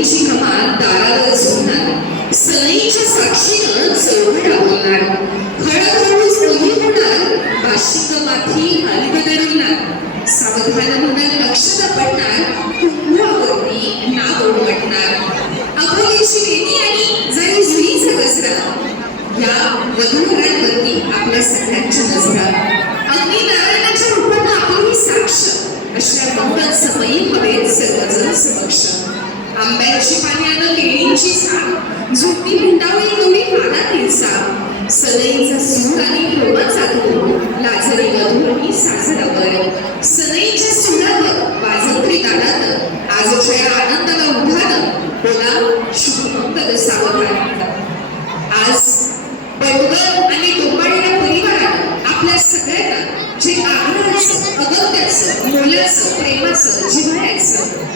केळीची कमान दारावर झुलणार सनईच्या साक्षीनं चौघड राबवणार हळूहळू स्त्री होणार. बाशिक माथी अलगदरवणार सावधान म्हणून लक्ष दपटणार कुंभावरती नाव उमटणार. अभोगीची वेणी आणि जरी जुईचा गजरा या वधूवरांवरती आपल्या सगळ्यांच्या नजरा. अग्नी नारायणाच्या रूपानं आपली साक्ष. अशा मंगल समयी हवेत सर्वजण समक्ष. आंब्याची पाण्यानं केळींची साथ झोपी भेटावळी तुम्ही कानातील साथ सनईचा सूड आणि जातो धूर लाजरी मधुरही सासरावर सनईच्या सुडात वाजंत्री दानात आजच्या आनंदाला उभार बोला शुभमंगल सावधान. आज बडगर आणि डोंबाळ्या परिवारात आपल्या सगळ्यांना जे आग्रहाचं अगत्याचं मुलाचं प्रेमाचं जिव्हाळ्याचं